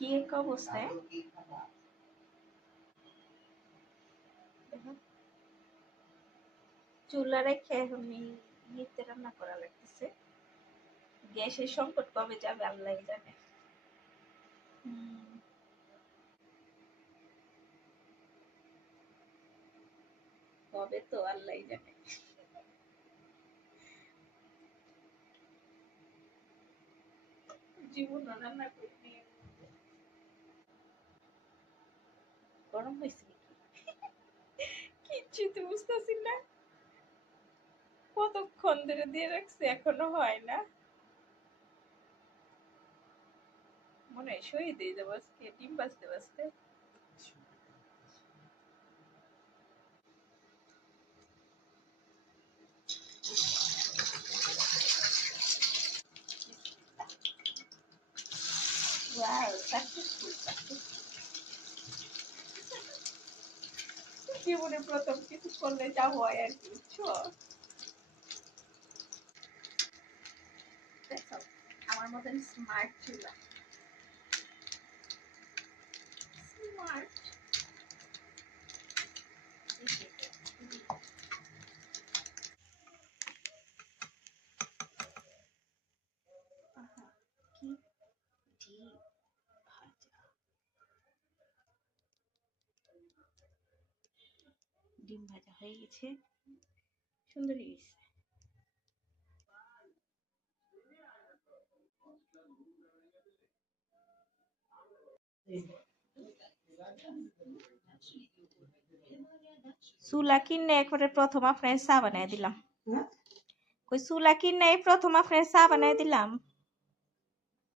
কি এক অবস্থায় চুলা রেখে এখন নিতে রান্না করা লাগতেছে। গ্যাসের সংকট কবে যাবে আল্লাহ জানে। কবে তো আল্লাহ জানে। জীবন রান্না করিনি, গরম হয়েছে কিচ্ছু তো বুঝতেছি না, কতক্ষণ ধরে দিয়ে রাখছে এখনো হয় না। মনে হয় শহীদ হয়ে যাবো আজকে ডিম বাজতে বাজতে। Wow, successful, successful. জীবনে প্রথম কিছু করলে যা হয় আর কি, বুঝছো? দেখো আমার মতন স্মার্ট চুলা, স্মার্ট। কি ডিম ভাজা, ডিম ভাজা হয়ে গেছে, সুন্দর হয়ে গেছে। চুলা কিনে একবারে প্রথম আপনার চা বানাই দিলাম। কই চুলা কিনে প্রথম আপনার চা বানাই দিলাম।